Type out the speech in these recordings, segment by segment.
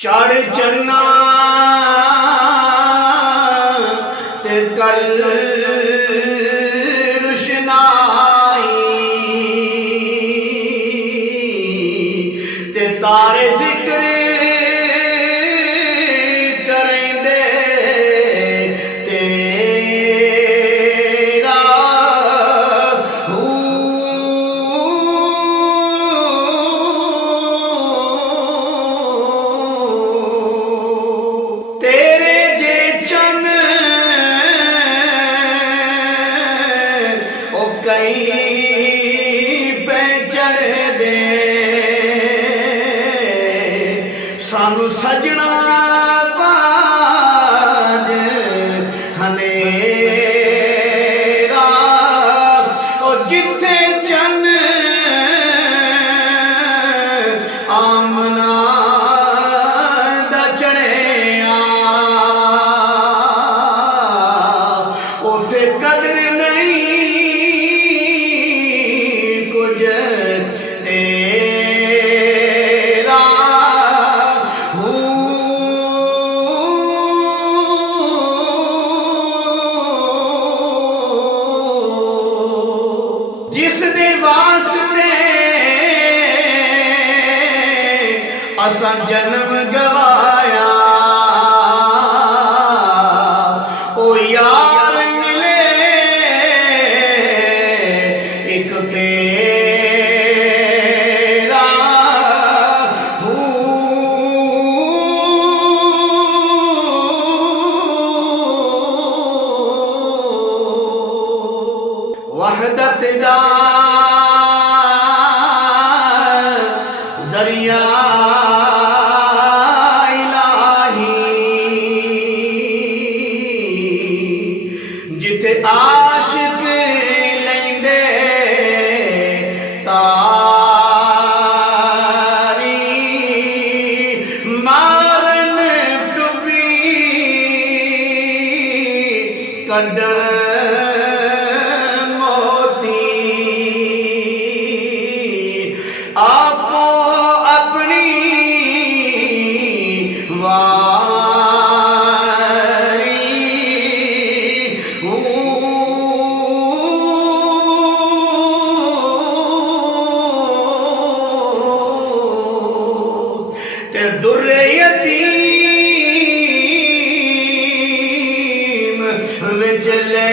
चढ़ चलना ते कल रुशनाई ते तारे जिक्र करेंदे तेरा तेरे जे चन ओ कई पे चढ़ दे सानू सजना बाज हनेरा ओ जिथे चन आमना कदर नहीं कुछ तेरा जिस दे वास्ते असा जन्म गवाया ओ यार फेरा वहदत दा दरिया इलाही जिथे आशिक मारन डुबी कड्डण मोती आपो अपनी वारी ते दुर्रे यतीम विच ले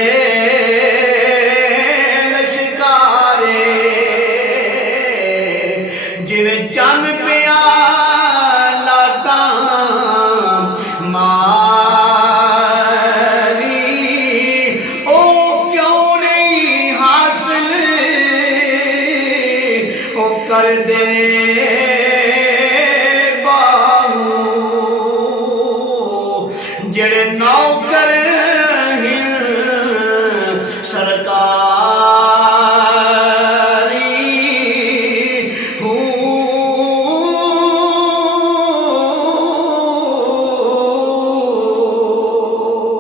लश्कारे जिवें चन पिया लाटा मारी ओ क्यों नहीं हासिल ओ कर दे जेड़े नौकर